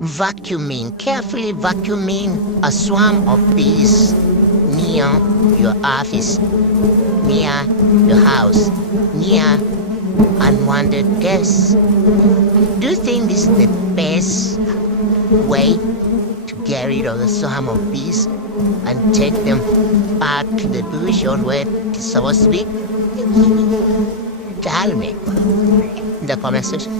Vacuuming, carefully vacuuming a swarm of bees near your office, near your house, near unwanted guests. Do you think this is the best way to get rid of the swarm of bees and take them back to the bush or where it's supposed to be? Tell me in the comment section.